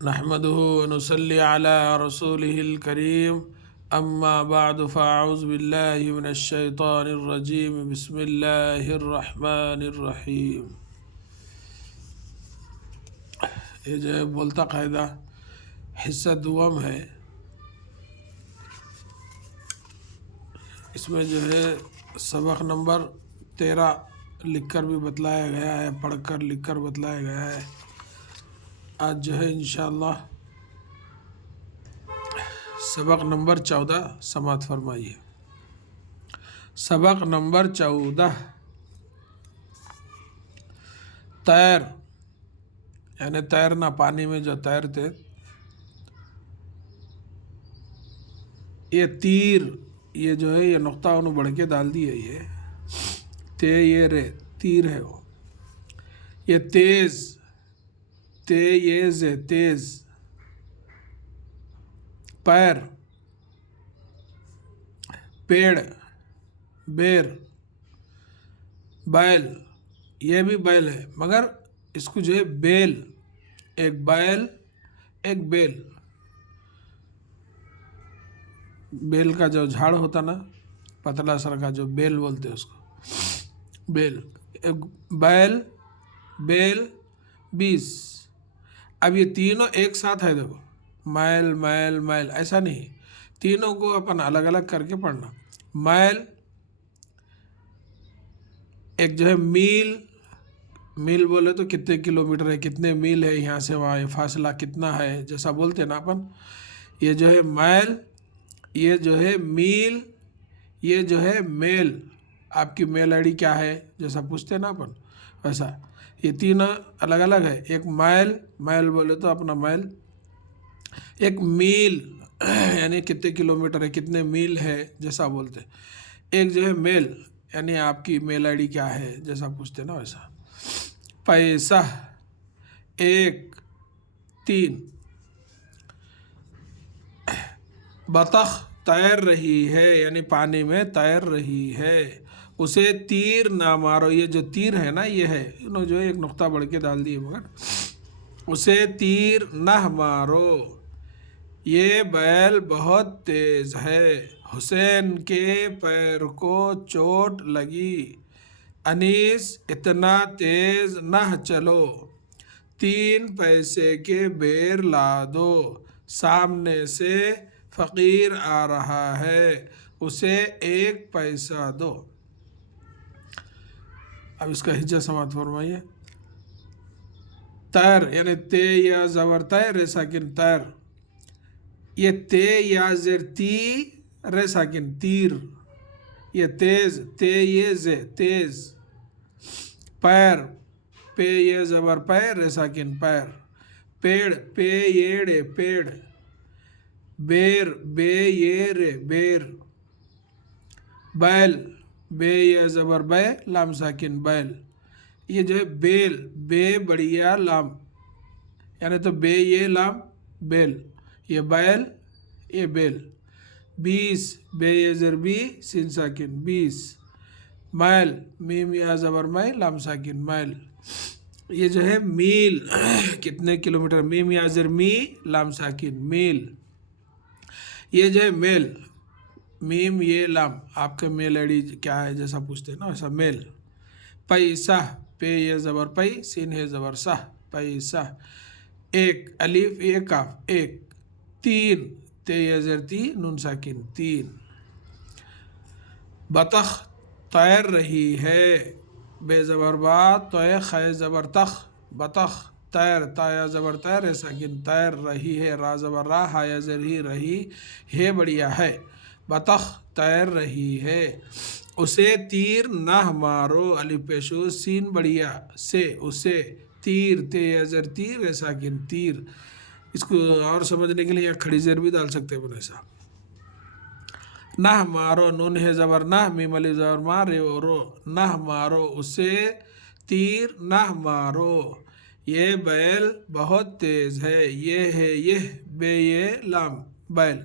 نحمده ونصلي على رسوله الكريم أما بعد فأعوذ بالله من الشيطان الرجيم بسم الله الرحمن الرحيم۔ یہ جو ہے بولتا قاعدہ حصہ دوم ہے، اس میں جو ہے سبق نمبر 13 لکھ کر بھی بتلایا گیا ہے، پڑھ کر لکھ کر بتلایا گیا ہے۔ آج جو ہے انشاءاللہ سبق نمبر 14 سماعت فرمائیے۔ سبق نمبر 14 تیر، یعنی تیرنا، پانی میں جو تیرتے۔ یہ تیر، یہ جو ہے یہ نقطہ انہوں بڑھ کے ڈال دی ہے، یہ تے یہ رے تیر ہے وہ۔ یہ تیز، تے یہ زے تیز۔ پیر، پیڑ، بیر۔ بیل، یہ بھی بیل ہے مگر اس کو جو ہے بیل، ایک بیل ایک بیل۔ بیل کا جو جھاڑ ہوتا نا، پتلا سر کا، جو بیل بولتے اس کو، بیل۔ بیل، بیل، 20۔ اب یہ تینوں ایک ساتھ ہے، دیکھو، میل میل میل، ایسا نہیں، تینوں کو اپن الگ الگ کر کے پڑھنا۔ میل، ایک جو ہے میل، میل بولے تو کتنے کلومیٹر ہے، کتنے میل ہے یہاں سے وہاں، فاصلہ کتنا ہے، جیسا بولتے نا اپن۔ یہ جو ہے میل، یہ جو ہے میل، یہ جو ہے میل۔ آپ کی میل آئی ڈی کیا ہے جیسا پوچھتے نا اپن، ویسا یہ تینوں الگ الگ ہے۔ ایک میل، میل بولے تو اپنا میل۔ ایک میل یعنی کتنے کلومیٹر ہے، کتنے میل ہے جیسا بولتے۔ ایک جو ہے میل، یعنی آپ کی میل آئی ڈی کیا ہے جیسا پوچھتے نا ویسا۔ پیسہ، 1، 3۔ بطخ تیر رہی ہے، یعنی پانی میں تیر رہی ہے، اسے تیر نہ مارو۔ یہ جو تیر ہے نا، یہ ہے، انہوں جو ایک نقطہ بڑھ کے ڈال دیے، مگر اسے تیر نہ مارو۔ یہ بیل بہت تیز ہے، حسین کے پیر کو چوٹ لگی۔ انیس، اتنا تیز نہ چلو، 3 پیسے کے بیر لا دو۔ سامنے سے فقیر آ رہا ہے، اسے 1 پیسہ دو۔ اب اس کا ہجہ سماعت فرمائیے۔ تیر، یعنی تے یا زبر تے رے ساکن تیر۔ یہ تے یا زر تی رے ساکن تیر۔ یہ تیز، تے یہ زے تیز۔ پیر، پے یہ زبر پے رے ساکن پیر۔ پیڑ، پے یہ ڑے پیڑ۔ بیر، بے یہ رے بیر۔ بیل، بے یہ زبر بے لام ساکن بیل۔ یہ جو ہے بیل، بے بڑیا لام، یعنی تو بے یہ لام بیل۔ یہ بیل، یہ بیل۔ 20، بے یہ زر بی سین ساکن 20۔ میل، میم یا زبر میں لام ساکن میل۔ یہ جو ہے میل، کتنے کلومیٹر، میم یا زر می لام ساکن میل۔ یہ جو ہے میل، میم یہ لام، آپ کا میل آئی ڈی کیا ہے جیسا پوچھتے ہیں نا ویسا میل۔ پیسہ، پے یہ زبر پئی سین ہے زبر سہ، پیسہ۔ 1، الف یہ کاف 1۔ 3، تے یہ زر تی نون ساکن 3۔ بطخ تیر رہی ہے، بے زبر با تو خے زبر تخ، بطخ تیر، تا یا زبر تیر ہے ساکن تیر رہی ہے، را زبر را ہا یا زر ہی رہی ہے بڑھیا ہے۔ بطخ تیر رہی ہے، اسے تیر نہ مارو، الف پیشو سین بڑھیا سے، اسے تیر، تے یا زر تیر ہے ساکن تیر۔ اس کو اور سمجھنے کے لیے یا کھڑی زیر بھی ڈال سکتے ہیں ایسا۔ نہ مارو، نون ہے زبر نہ، میم الف زبر ما رے او رو، نہ مارو، اسے تیر نہ مارو۔ یہ بیل بہت تیز ہے، یہ ہے یہ، بے یہ لام بیل،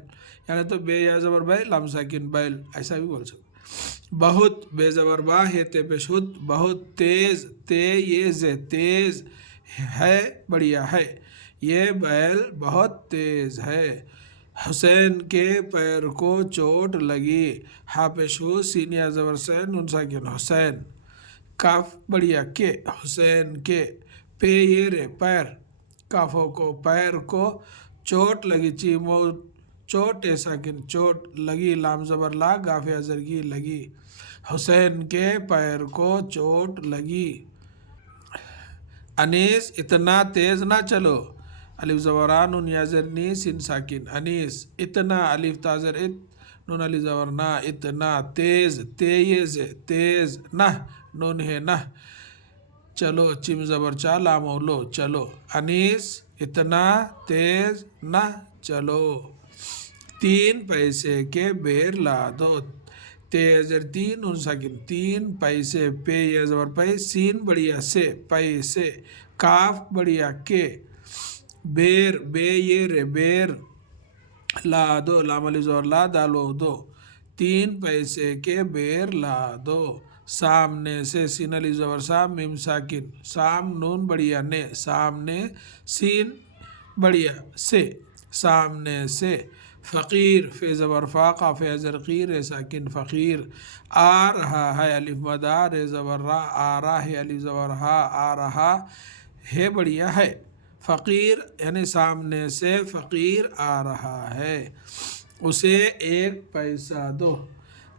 یعنی تو بے یا زبر بے لام ساکن بیل، ایسا بھی بول سکتے۔ بہت، بے زبر با ہے تے پیش ہت، بہت تیز، تے یہ زے تیز ہے بڑھیا ہے۔ یہ بیل بہت تیز ہے۔ حسین کے پیر کو چوٹ لگی۔ ہا پیش ہو سین یا زبر سے نون ساکن حسین، کاف بڑیا کے حسین کے، پے یہ رے پیر، کافوں کو پیر کو، چوٹ لگی چیمو چوٹ ساکن چوٹ لگی، لام زبر لا گاف ازرگی لگی، حسین کے پیر کو چوٹ لگی۔ انیس اتنا تیز نہ چلو، الف زبر آ نون یا زر نی سین ساکن انیس، اتنا الف تازر ات نون الف زبر نا، اتنا تیز تیز تیز، نہ نون ہے نہ، چلو چیم زبر چا لام اولو چلو، انیس اتنا تیز نہ چلو۔ تین پیسے کے بیر لا دو، تیزر تین نون ساکن تین پیسے، پے یہ زبر پے سین بڑیا سے پیسے، کاف بڑیا کے، بیر بے یہ رے بیر، لا دو لام الف زبر لا دالو دو، تین پیسے کے بیر لا دو۔ سامنے سے سین الف زبر سام میم ساکن، سام نون بڑیا نے، سامنے سین بڑیا سے، سامنے سے۔ فقیر فے زبر فا قاف ازر قیر ساکن فقیر، آ رہا ہے الف مدا رے زبر را، آ رہا ہے الف زبر ہا، آ رہا ہے بڑیا ہے، فقیر یعنی سامنے سے فقیر آ رہا ہے، اسے ایک پیسہ دو،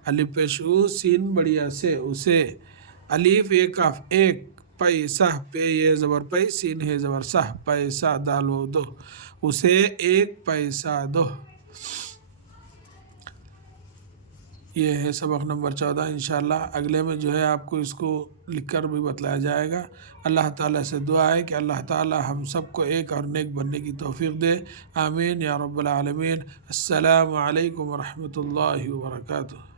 الف پیشو سین بڑیا سے اسے، الف ایک کاف ایک، پیسہ پے یہ زبر پے سین ہے زبر سہ پیسہ دالو دو، اسے ایک پیسہ دو۔ یہ ہے سبق نمبر 14۔ انشاءاللہ اگلے میں جو ہے آپ کو اس کو لکھ کر بھی بتلایا جائے گا۔ اللہ تعالیٰ سے دعا ہے کہ اللہ تعالیٰ ہم سب کو ایک اور نیک بننے کی توفیق دے، آمین یا رب العالمین۔ السلام علیکم ورحمۃ اللہ وبرکاتہ۔